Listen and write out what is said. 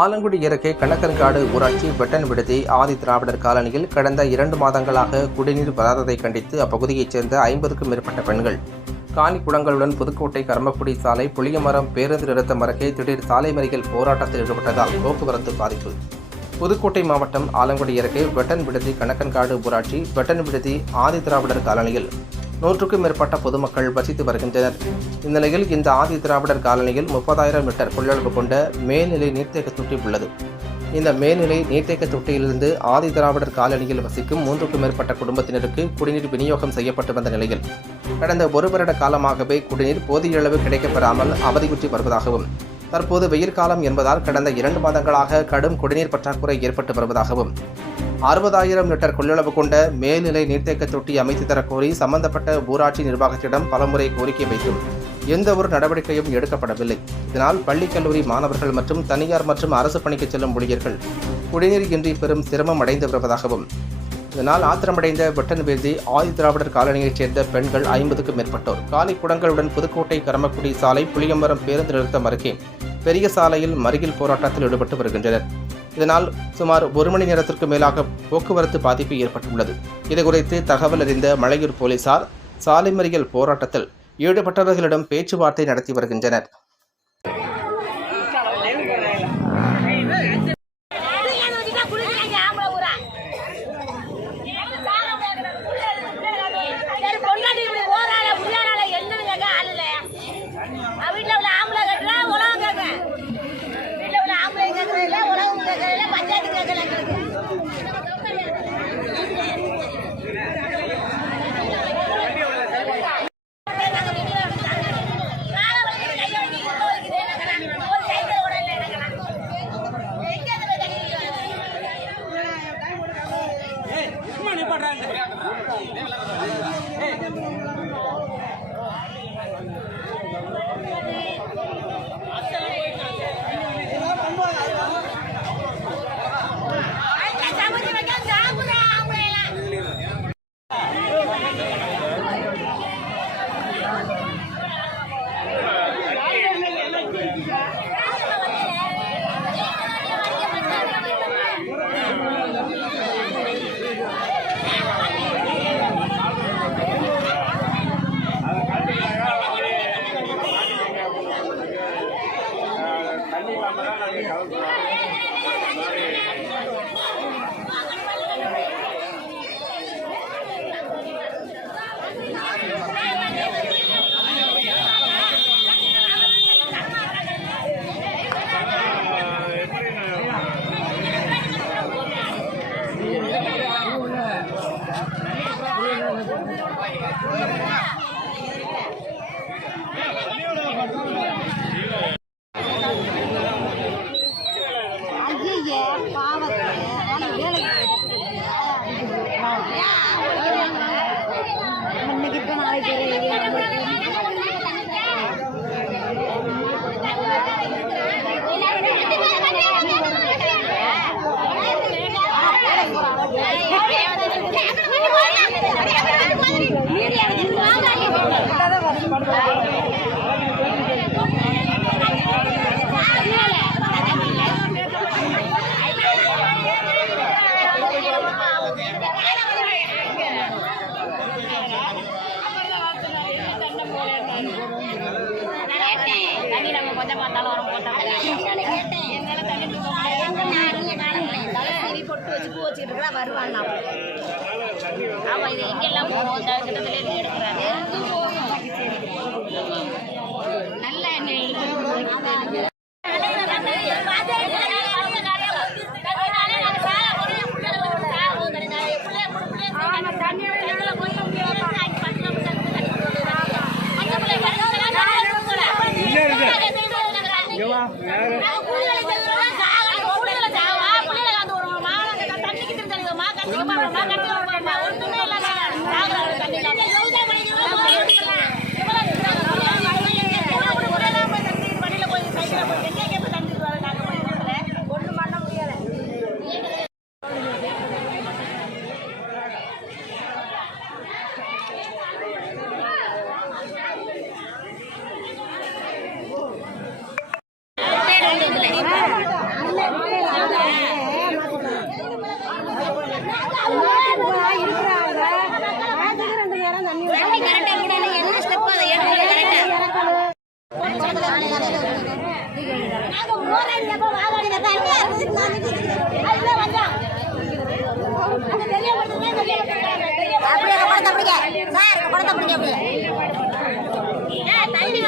ஆலங்குடி அருகே கணக்கன்காடு ஊராட்சி வெட்டன் விடுதி ஆதி திராவிடர் காலனியில் கடந்த 2 மாதங்களாக குடிநீர் வராததை கண்டித்து அப்பகுதியைச் சேர்ந்த 50க்கும் மேற்பட்ட பெண்கள் காலி குடங்களுடன் புதுக்கோட்டை கர்மக்குடி சாலை புளியமரம் பேருந்து நிறுத்தம் அருகே திடீர் சாலை மறியல் போராட்டத்தில் ஈடுபட்டதால் போக்குவரத்து பாதிப்பு. புதுக்கோட்டை மாவட்டம் ஆலங்குடி அருகே வெட்டன் விடுதி கணக்கன்காடு ஊராட்சி வெட்டன் விடுதி ஆதி திராவிடர் காலனியில் 100க்கும் மேற்பட்ட பொதுமக்கள் வசித்து வருகின்றனர். இந்நிலையில் இந்த ஆதி திராவிடர் காலனியில் 30,000 லிட்டர் கொள்ளளவு கொண்ட மேல்நிலை நீர்த்தேக்க தொட்டி உள்ளது. இந்த மேல்நிலை நீர்த்தேக்க தொட்டியிலிருந்து ஆதி திராவிடர் காலனியில் வசிக்கும் 3க்கும் மேற்பட்ட குடும்பத்தினருக்கு குடிநீர் விநியோகம் செய்யப்பட்டு வந்த நிலையில் கடந்த 1 வருட காலமாகவே குடிநீர் போதிய அளவு கிடைக்கப்பெறாமல் அவதியுற்றி வருவதாகவும், தற்போது வெயில் காலம் என்பதால் கடந்த 2 மாதங்களாக கடும் குடிநீர் பற்றாக்குறை ஏற்பட்டு வருவதாகவும், 60,000 லிட்டர் கொள்ளளவு கொண்ட மேல்நிலை நீர்த்தேக்க தொட்டி அமைத்து தரக்கோரி சம்பந்தப்பட்ட ஊராட்சி நிர்வாகத்திடம் பலமுறை கோரிக்கை வைத்தும் எந்த ஒரு நடவடிக்கையும் எடுக்கப்படவில்லை. இதனால் பள்ளி கல்லூரி மாணவர்கள் மற்றும் தனியார் மற்றும் அரசு பணிக்கு செல்லும் ஊழியர்கள் குடிநீர் இன்றி பெரும் சிரமம் அடைந்து வருவதாகவும், இதனால் ஆத்திரமடைந்த வெட்டன் விடுதி ஆதி திராவிடர் காலனியைச் சேர்ந்த பெண்கள் 50க்கும் மேற்பட்டோர் காலி குடங்களுடன் புதுக்கோட்டை கர்மக்குடி சாலை புளியமரம் பேருந்து நிறுத்தம் அருகே பெரிய சாலையில் மறியல் போராட்டத்தில் ஈடுபட்டு வருகின்றனர். இதனால் சுமார் 1 மணி நேரத்திற்கு மேலாக போக்குவரத்து பாதிப்பு ஏற்பட்டுள்ளது. இதுகுறித்து தகவல் அறிந்த மலையூர் போலீசார் சாலை மறியல் போராட்டத்தில் ஈடுபட்டவர்களிடம் பேச்சுவார்த்தை நடத்தி வருகின்றனர். வருவாங்க ஆமா இது எங்கெல்லாம் போவோம் கிட்டத்துல எடுக்கிறாரு நல்ல எண்ணெய் எடுக்கிறது. தண்ணி கரெக்டாக விடணும். என்ன ஸ்டெப் அதை எடுக்கணும் கரெக்டாக. தண்ணி